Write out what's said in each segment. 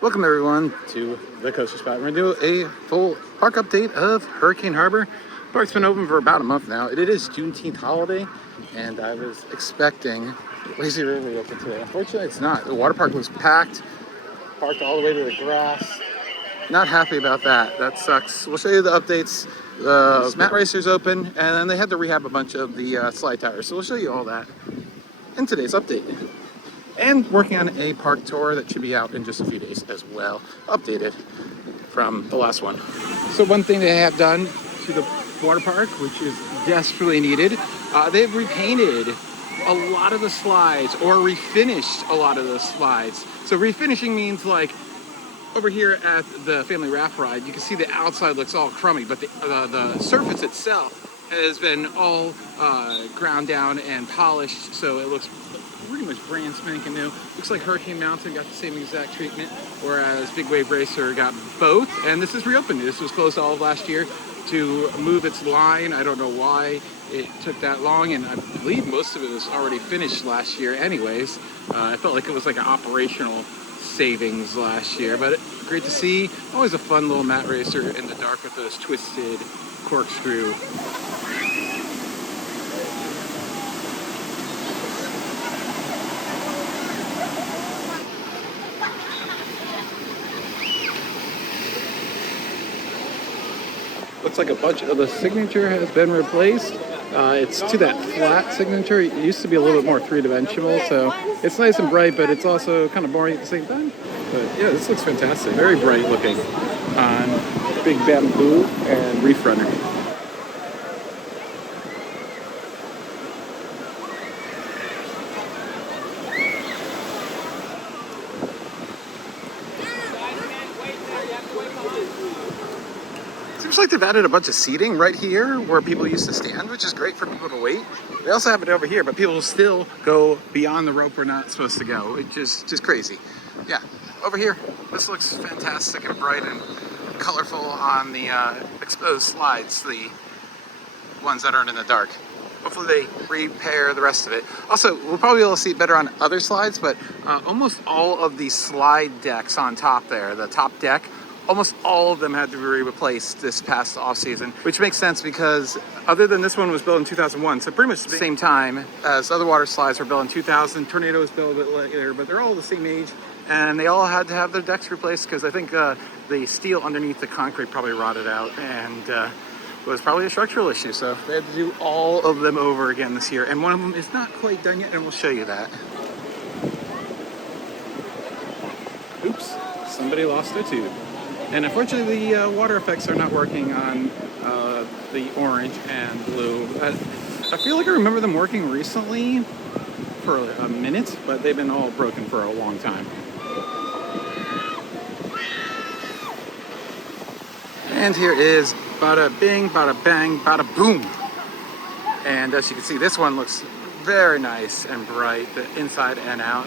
Welcome everyone to the Coaster Spot. We're going to do a full park update of Hurricane Harbor. The park's been open for about a month now. It is Juneteenth holiday, and I was expecting Lazy River to open today. Unfortunately, it's not. The water park was packed, parked all the way to the grass. Not happy about that. That sucks. We'll show you the updates. The mat racer's open, and then they had to rehab a bunch of the slide towers. So we'll show you all that in today's update. And working on a park tour that should be out in just a few days as well, updated from the last one. So one thing they have done to the water park, which is desperately needed, they've repainted a lot of the slides or refinished a lot of the slides. So refinishing means like over here at the family raft ride, you can see the outside looks all crummy, but the surface itself has been all ground down and polished, so it looks pretty much brand spanking new. Looks like Hurricane Mountain got the same exact treatment, whereas Big Wave Racer got both. And this is reopened. This was closed all of last year to move its line. I don't know why it took that long, and I believe most of it was already finished last year anyways. I felt like it was like an operational savings last year, but great to see. Always a fun little mat racer in the dark with those twisted corkscrew. Looks like a bunch of the signature has been replaced. It's to that flat signature. It used to be a little bit more three-dimensional, so it's nice and bright, but it's also kind of boring at the same time. But yeah, this looks fantastic. Very bright looking on Big Bamboo and Reef Runner. Seems like they've added a bunch of seating right here where people used to stand, which is great for people to wait. They also have it over here, but people still go beyond the rope we're not supposed to go, which is just crazy. Yeah, over here, this looks fantastic and bright and colorful on the exposed slides, the ones that aren't in the dark. Hopefully they repair the rest of it. Also, we'll probably be able to see it better on other slides, but almost all of the slide decks on top there, the top deck, almost all of them had to be replaced this past off season, which makes sense because other than this one was built in 2001, so pretty much the same time as other water slides were built in 2000. Tornado was built a bit later, but they're all the same age, and they all had to have their decks replaced because I think the steel underneath the concrete probably rotted out and was probably a structural issue. So they had to do all of them over again this year, and one of them is not quite done yet, and we'll show you that. Oops, somebody lost their tube. And unfortunately, the water effects are not working on the orange and blue. I feel like I remember them working recently for a minute, but they've been all broken for a long time. And here is Bada Bing, Bada Bang, Bada Boom. And as you can see, this one looks very nice and bright, the inside and out.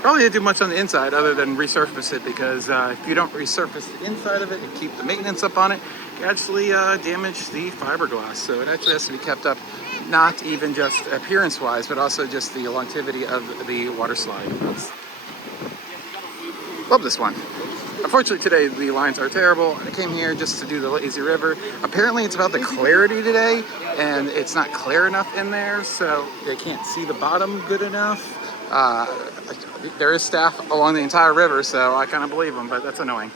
Probably didn't do much on the inside other than resurface it, because if you don't resurface the inside of it and keep the maintenance up on it, you actually damage the fiberglass. So it actually has to be kept up, not even just appearance-wise, but also just the longevity of the water slide. Love this one. Unfortunately today the lines are terrible. I came here just to do the Lazy River. Apparently it's about the clarity today, and it's not clear enough in there, so they can't see the bottom good enough. There is staff along the entire river, so I kind of believe them, but that's annoying.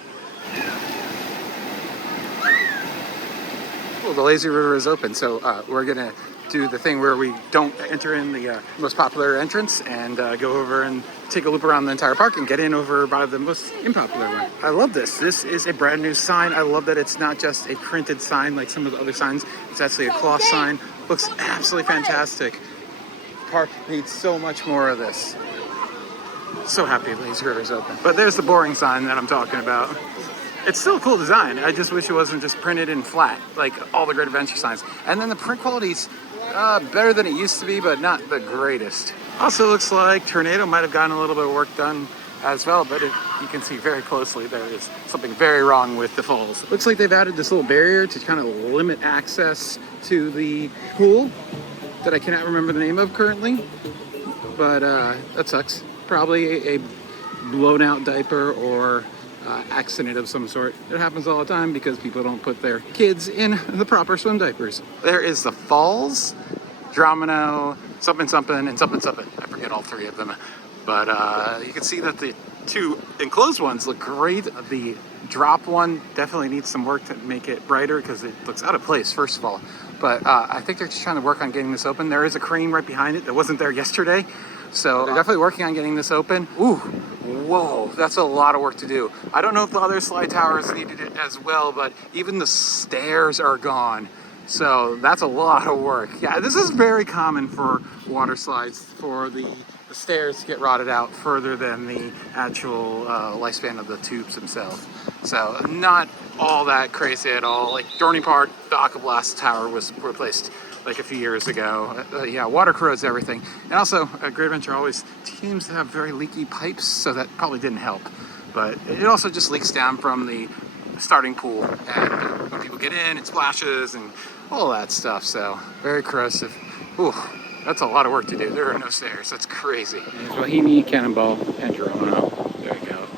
Well, the Lazy River is open, so we're gonna do the thing where we don't enter in the most popular entrance and go over and take a loop around the entire park and get in over by the most unpopular one. I love this. This is a brand new sign. I love that it's not just a printed sign like some of the other signs. It's actually a cloth sign. Looks absolutely fantastic. Park needs so much more of this. So happy Lazy River is open. But there's the boring sign that I'm talking about. It's still a cool design. I just wish it wasn't just printed in flat, like all the Great Adventure signs. And then the print quality's better than it used to be, but not the greatest. Also looks like Tornado might have gotten a little bit of work done as well, but you can see very closely there is something very wrong with the falls. Looks like they've added this little barrier to kind of limit access to the pool that I cannot remember the name of currently, but that sucks. Probably a blown out diaper or accident of some sort. It happens all the time because people don't put their kids in the proper swim diapers. There is the falls, Dramino, something something, and something something. I forget all three of them. But you can see that the two enclosed ones look great. The drop one definitely needs some work to make it brighter because it looks out of place, first of all. But I think they're just trying to work on getting this open. There is a crane right behind it that wasn't there yesterday. So they're definitely working on getting this open. Ooh, whoa, that's a lot of work to do. I don't know if the other slide towers needed it as well, but even the stairs are gone. So that's a lot of work. Yeah, this is very common for water slides, for the stairs to get rotted out further than the actual lifespan of the tubes themselves. So not all that crazy at all. Like Dorney Park, the Aquablast tower was replaced like a few years ago. Yeah, water corrodes everything. And also, Great Adventure always seems to have very leaky pipes, so that probably didn't help. But it also just leaks down from the starting pool, and when people get in, it splashes and all that stuff. So very corrosive. Ooh. That's a lot of work to do. There are no stairs. That's crazy. Roini Cannonball and Geronimo. There you go.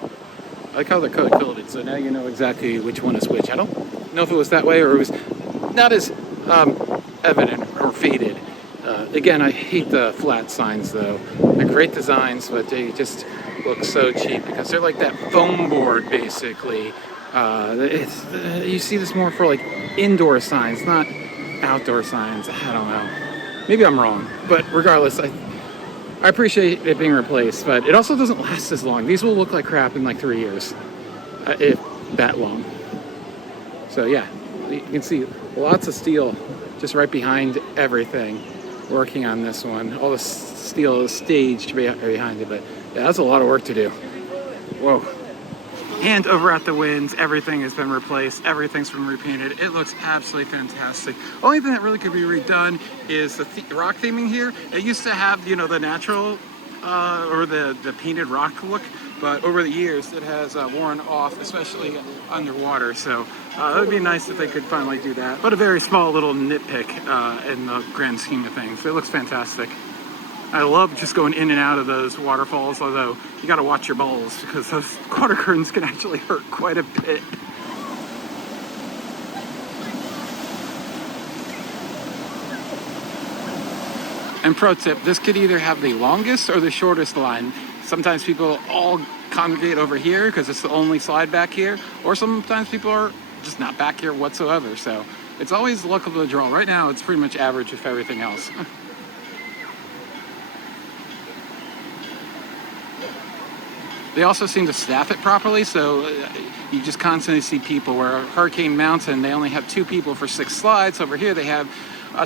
I like how they're color-coded, so now you know exactly which one is which. I don't know if it was that way or it was not as evident or faded. Again, I hate the flat signs, though. They're great designs, but they just look so cheap because they're like that foam board, basically. You see this more for like indoor signs, not outdoor signs. I don't know. Maybe I'm wrong, but regardless, I appreciate it being replaced, but it also doesn't last as long. These will look like crap in like 3 years, if that long. So yeah, you can see lots of steel just right behind everything working on this one. All the steel is staged behind it, but yeah, that's a lot of work to do. Whoa. And over at the Winds, everything has been replaced. Everything's been repainted. It looks absolutely fantastic. Only thing that really could be redone is the rock theming here. It used to have, you know, the natural or the painted rock look, but over the years it has worn off, especially underwater. So it would be nice if they could finally do that. But a very small little nitpick in the grand scheme of things. It looks fantastic. I love just going in and out of those waterfalls, although you got to watch your balls because those water currents can actually hurt quite a bit. And pro tip, this could either have the longest or the shortest line. Sometimes people all congregate over here because it's the only slide back here, or sometimes people are just not back here whatsoever. So it's always luck of the draw. Right now, it's pretty much average with everything else. They also seem to staff it properly, so you just constantly see people. Where Hurricane Mountain, they only have 2 people for 6 slides. Over here, they have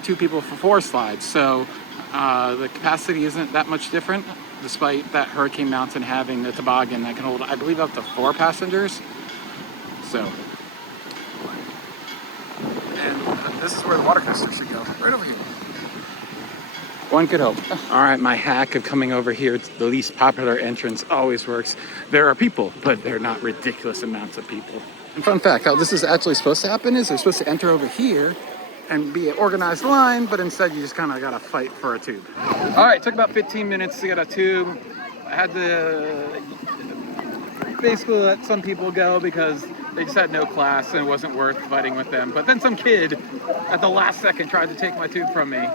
2 people for 4 slides. So the capacity isn't that much different, despite that Hurricane Mountain having the toboggan that can hold, I believe, up to 4 passengers. So, and this is where the water coaster should go, right over here. One could hope. All right, my hack of coming over here to the least popular entrance always works. There are people, but they're not ridiculous amounts of people. And fun fact, how this is actually supposed to happen is they're supposed to enter over here and be an organized line, but instead you just kind of got to fight for a tube. All right, it took about 15 minutes to get a tube. I had to basically let some people go because they just had no class and it wasn't worth fighting with them. But then some kid at the last second tried to take my tube from me.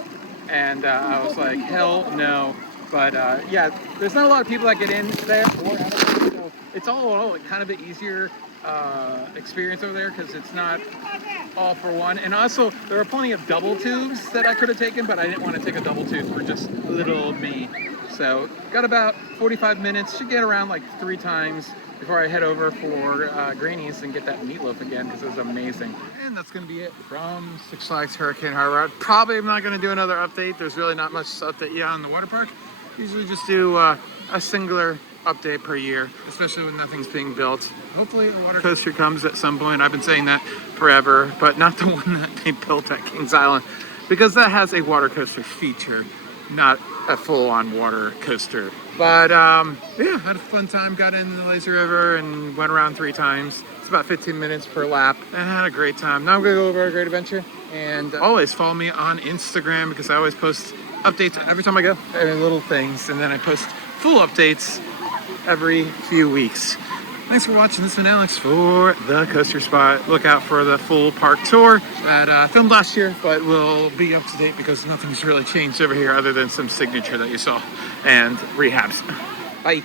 And I was like, hell no. But yeah, there's not a lot of people that get in there or out of there. So it's all kind of an easier experience over there because it's not all for one. And also, there are plenty of double tubes that I could have taken, but I didn't want to take a double tube for just little old me. So got about 45 minutes, should get around like 3 times before I head over for Granny's and get that meatloaf again because it was amazing. And that's going to be it from Six Flags Hurricane Harbor. I probably am not going to do another update. There's really not much update yet on the water park. Usually just do a singular update per year, especially when nothing's being built. Hopefully a water coaster comes at some point. I've been saying that forever, but not the one that they built at Kings Island because that has a water coaster feature, not a full-on water coaster. But yeah, had a fun time. Got in the lazy river and went around 3 times. It's about 15 minutes per lap and had a great time. Now I'm gonna go over a Great Adventure and always follow me on Instagram because I always post updates every time I go and little things, and then I post full updates every few weeks. Thanks for watching. This has been Alex for The Coaster Spot. Look out for the full park tour that filmed last year, but will be up to date because nothing's really changed over here other than some signature that you saw and rehabs. Bye.